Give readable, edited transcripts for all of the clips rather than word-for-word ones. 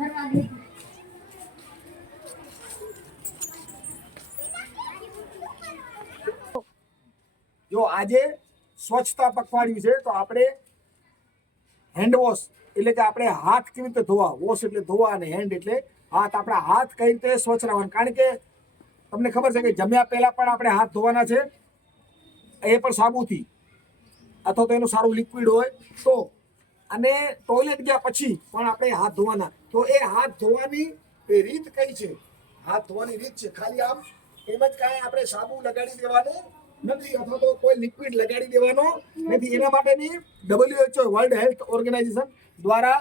જો આજે સ્વચ્છતા પખવાડિયું છે તો આપણે હેન્ડ વોશ એટલે કે આપણે હાથ કેવી રીતે ધોવા, વોશ એટલે ધોવા અને હેન્ડ એટલે હાથ, આપણા હાથ કઈ રીતે સ્વચ્છ રાખવાના. કારણ કે તમને ખબર છે કે જમ્યા પહેલા પણ આપણે હાથ ધોવાના છે, એ પણ સાબુથી અથવા તો એનું સારું લિક્વિડ હોય તો, અને ટોયલેટ ગયા પછી પણ આપણે હાથ ધોવાના. તો એ હાથ ધોવાની રીત કઈ છે? હાથ ધોવાની રીત છે ખાલી આમ એમ જ કાંઈ આપણે સાબુ લગાડી દેવાનું નથી અથવા તો કોઈ લિક્વિડ લગાડી દેવાનો નથી. એના માટેની WHO વર્લ્ડ હેલ્થ ઓર્ગેનાઇઝેશન દ્વારા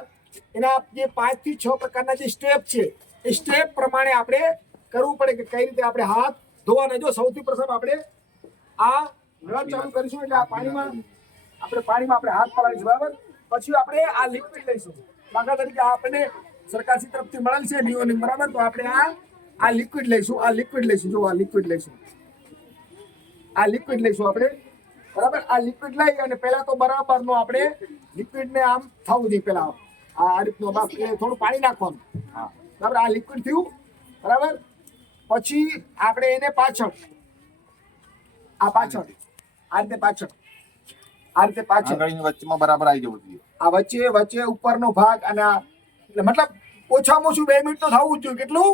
એના જે 5 થી 6 પ્રકારના જે સ્ટેપ છે એ સ્ટેપ પ્રમાણે આપણે કરવું પડે કે કઈ રીતે આપણે હાથ ધોવાના. જો સૌથી પ્રથમ આપણે આ નળ ચાલુ કરીશું એટલે આ પાણીમાં આપણે હાથ પલાળીશું, બરાબર. પછી આપણે આ લિક્વિડ લઈશું. દાખલા તરીકે આપણને સરકારશ્રી તરફથી મળેલ છે નિયોનિમ, બરાબર. તો આપણે આ લિક્વિડ લઈશું, આ લિક્વિડ લઈશું. જો આ લિક્વિડ લઈશું, આ લિક્વિડ લઈશું આપણે, બરાબર. આ લિક્વિડ લઈ અને પહેલા તો બરાબર નો આપણે લિક્વિડને આમ થવું જોઈએ. પહેલા આ રીતનું થોડું પાણી નાખવાનું, બરાબર. આ લિક્વિડ થયું, બરાબર. પછી આપણે એને પાછળ આ રીતે પાછળ વચ્ચેમાં બરાબર આવી જવું જોઈએ. આ વચ્ચે ઉપરનો ભાગ અને એટલે મતલબ ઓછામાં ઓછું 2 મિનિટ તો થવું જ જોઈએ. કેટલું?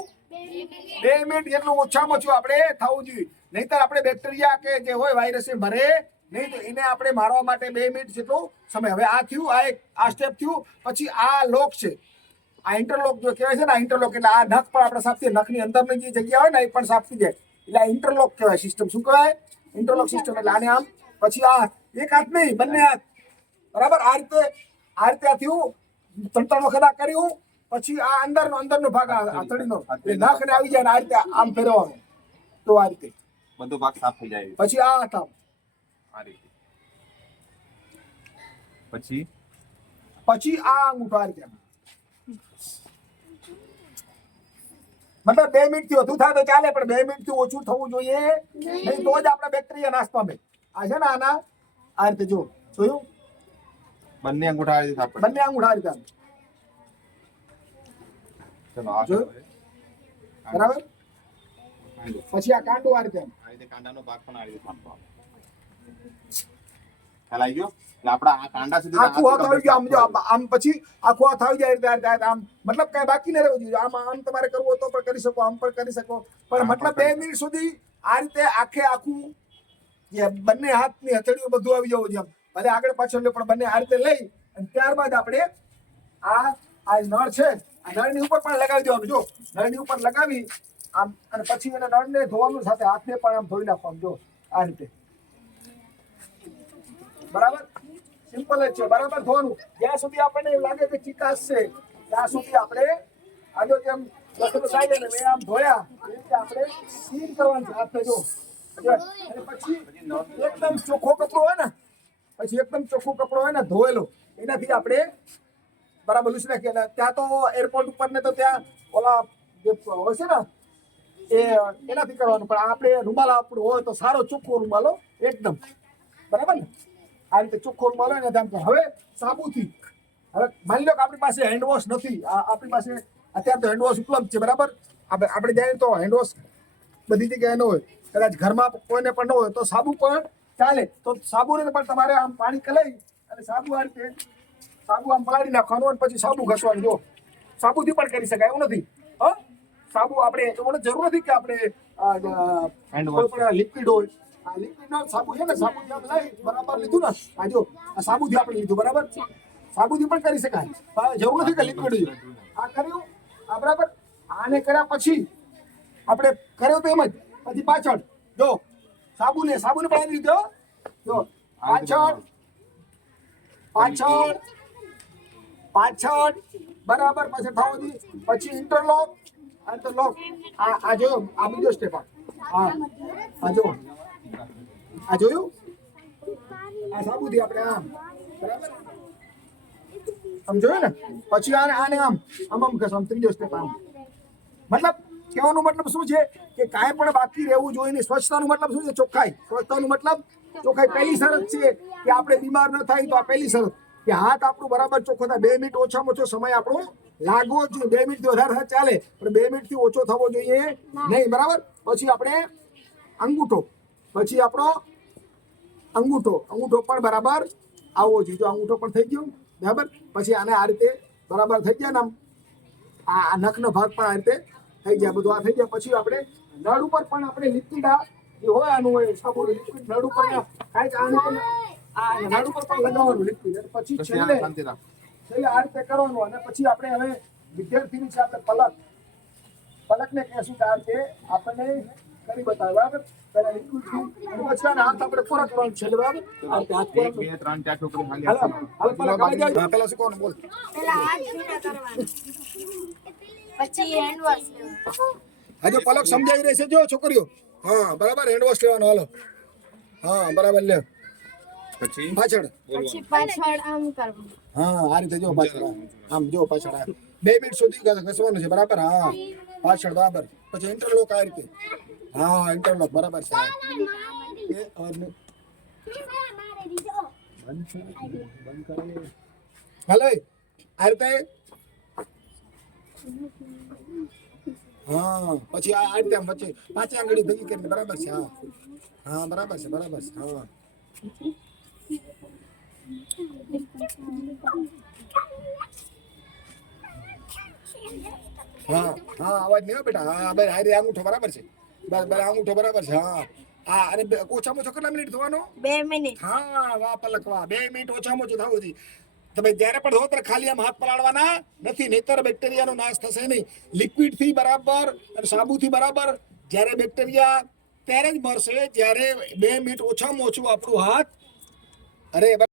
2 મિનિટ જેટલું ઓછામાં ઓછું આપણે થવું જોઈએ. નહીતર આપણે બેક્ટેરિયા કે જે હોય વાયરસ એ મરે નહીં. તો એને આપણે મારવા માટે 2 મિનિટ જેટલો સમય. હવે આ થયું, આ સ્ટેપ થયું. પછી આ લોક છે, આ ઇન્ટરલોક જો કહેવાય છે ને, આ ઇન્ટરલોક એટલે આ નખ પણ આપણે સાફ થઈ, નખની અંદરની જે જગ્યા હોય ને એ પણ સાફ થઈ જાય એટલે આ ઇન્ટરલોક કહેવાય સિસ્ટમ. શું કહેવાય? Interlock system. એટલે આને આમ પછી આ એક હાથ નહીં, બંને હાથ, બરાબર. આ રીતે આ થયું. 3 વખત આ કર્યું. પછી આ અંદરનો ભાગ આંતળીનો એટલે નખને આવી જાય આ રીતે આમ ફેરવવાનું. તો આ રીતે બધો ભાગ સાફ થઈ જાય. પછી આ હાથ આમ આ રીતે, પછી આ અંગૂઠો આ રીતે. મતલબ 2 મિનિટ થી વધુ થાય તો ચાલે, પણ 2 મિનિટ થી ઓછું થવું જોઈએ નહીં. તો જ આપણે બેક્ટેરિયા નાશ પામે. આ છે ને આના આ રીતે જો જોયું, બંને અંગૂઠા આ રીતે સાફ બંને અંગૂઠા આ રીતે બરાબર. પછી આ કાંડો આ રીતે કાંડાનો ભાગ પણ આ રીતે સાફ ખ્યાલ આવી ગયો. એટલે આપડા આ કાંડા સુધી આખું હાથ આવી ગયો. આમ જો આમ પછી આખું હાથ આવી જાય રીતે આમ, મતલબ કઈ બાકી ન રહેવું જોઈએ. આમ તમારે કરવું હોય તો પણ કરી શકો, આમ પણ કરી શકો, પણ મતલબ 2 મિનિટ સુધી આ રીતે આખું જે બંને હાથની હથેળીઓ બધું આવી જવું જોઈએ. ભલે આગળ પાછળ લે પણ બંને આ રીતે લઈ અને ત્યારબાદ આપણે આ નળ છે, આ નળની ઉપર પણ લગાવી દેવાનું. જો નળની ઉપર લગાવી આમ અને પછી એને નળને ધોવાનું, સાથે હાથને પણ આમ ધોઈ નાખવાનું. જો આ રીતે, બરાબર. સિમ્પલ જ છે, બરાબર. ધોવાનું જ્યાં સુધી આપણને એવું લાગે કે ચિકાસ છે ત્યાં સુધી આપણે આજો જેમ લસણ થાય ને મેં આમ ધોયા એ રીતે આપણે ક્લીન કરવાનું છે હાથને. જો અને પછી એકદમ ચોખ્ખો કપડો હોય ને, ધોયેલો, એનાથી આપણે બરાબર લૂછી નાખીએ. ત્યાં તો એરપોર્ટ ઉપર ને તો ત્યાં ઓલા જે હોય છે ને એનાથી કરવાનું, પણ આપણે રૂમાલ આપણું હોય તો સારો ચોખ્ખો રૂમાલો એકદમ, બરાબર ને. આ રીતે ચોખ્ખો રૂમાલ હોય ને ત્યાં. હવે સાબુથી, હવે માની લો કે આપણી પાસે હેન્ડવોશ નથી, આપણી પાસે અત્યારે તો હેન્ડવોશ ઉપલબ્ધ છે, બરાબર. આપણે જાય તો હેન્ડવોશ બધી જગ્યાએ ન હોય, કદાચ ઘરમાં કોઈને પણ ન હોય તો સાબુ પણ ચાલે. તો સાબુને પણ તમારે આમ પાણી કલાઈ અને સાબુ આ રીતે આમ પલાળી નાખવાનું અને પછી સાબુ ઘસવાનું. જો સાબુથી પણ કરી શકાય, એવું નથી. સાબુ આપણે એવું જરૂર નથી કે આપણે કોઈ પણ લિક્વિડ હોય. આ લિક્વિડ સાબુ છે ને, સાબુ લઈ બરાબર લીધું ને, આ જો આ સાબુથી આપણે લીધું, બરાબર. સાબુથી પણ કરી શકાય, જરૂર નથી કે લિક્વિડ જોઈએ. આ કર્યું, આ બરાબર. આને કર્યા પછી આપણે કર્યો તો એમ જ, પછી પાછળ જો સાબુને પણ આવી રીતે જો પાછળ બરાબર પાછળ થવા જોઈએ. પછી ઇન્ટરલોક આ જો આ બીજો સ્ટેપ. આ જો આ જોયું, આ સાબુથી આપણે આમ, બરાબર આમ જોયું ને. પછી આને આમ આમ ત્રીજો સ્ટેપ આમ. મતલબ કહેવાનો મતલબ શું છે કે કાંઈ પણ બાકી રહેવું જોઈએ નહીં. સ્વચ્છતાનો મતલબ શું છે? ચોખ્ખાઈ. સ્વચ્છતાનો મતલબ ચોખ્ખાઈ. પહેલી શરત છે કે આપણે બીમાર ન થાય, તો આ પહેલી શરત. કે હાથ આપણું બરાબર ચોખ્ખો થાય. 2 મિનિટ ઓછામાં ઓછો સમય આપણો લાગવો જોઈએ. 2 મિનિટથી વધારે ચાલે પણ 2 મિનિટથી ઓછો થવો જોઈએ નહીં. બરાબર. પછી આપણે અંગૂઠો, પછી આપણો અંગૂઠો પણ બરાબર આવવો જોઈએ. જો અંગૂઠો પણ થઈ ગયો બરાબર. પછી આને આ રીતે બરાબર થઈ ગયા ને આમ આ નખનો ભાગ પણ આ રીતે થઈ જાય. બધું આ થઈ જાય પછી આપણે નળ ઉપર પણ આપણે લિક્વિડ જે હોય આનું હોય સાબુ લિક્વિડ નળ ઉપર કાંઈક આને પણ આ નળ ઉપર પણ લગાવવાનું લિક્વિડ. પછી પછી છેલ્લે આ શાંતિ રાખ. આ રીતે કરવાનું. અને પછી આપણે હવે વિદ્યાર્થીની છે આપણે પલકને કહેશું કે આ રીતે આપણને કરી બતાવે. બરાબર. પહેલા લિક્વિડ અને પછી આને હાથ આપણે પૂરા કરવાનું છે. બરાબર. આ રીતે હાથ 1 પૂરા 2 3 4 છોકરી ખાલી હાલો આપી. હાલો પહેલા ગમે જાય. હા, પહેલા શું કહો બોલ. પેલા હાથ ભીના કરવાના. પછી હેન્ડ વોશ લેવાનું. હજુ પલક સમજાવી રહેશે જો છોકરીઓ. હા બરાબર. હેન્ડ વોશ લેવાનો. હાલો હા બરાબર લે પછી પાછળ. પછી પાછળ આમ કરવાનું. હા આ રીતે જો પાછળ આમ જો પાછળ 2 મિનિટ સુધી ઘસવાનું છે. બરાબર. હા પાછળ બરાબર. પછી ઇન્ટરલોક આ રીતે. હા ઇન્ટરલોક બરાબર છે. એ અને હાલો આ રીતે. હા પછી આ રીતે આમ વચ્ચે 5 આંગળી ભેગી કરીને બરાબર છે. હા હા બરાબર છે. બરાબર છે. હા હા હા અવાજ નહીં હો બેટા. હા બરાબર. આ અંગૂઠો બરાબર છે. બરાબર અંગૂઠો બરાબર છે. હા હા અને ઓછામાં ઓછો કેટલા મિનિટ થવાનો? 2 મિનિટ. હા વાહ પલક વાહ. 2 મિનિટ ઓછામાં ઓછું થવું જોઈએ. તમે જ્યારે પણ ધો ત્યારે ખાલી આમ હાથ પલાળવાના નથી, નહીતર બેક્ટેરિયાનો નાશ થશે નહીં. લિક્વિડથી બરાબર અને સાબુથી બરાબર જ્યારે બેક્ટેરિયા ત્યારે જ મરશે જ્યારે 2 મિનિટ ઓછામાં ઓછું આપણું હાથ અરે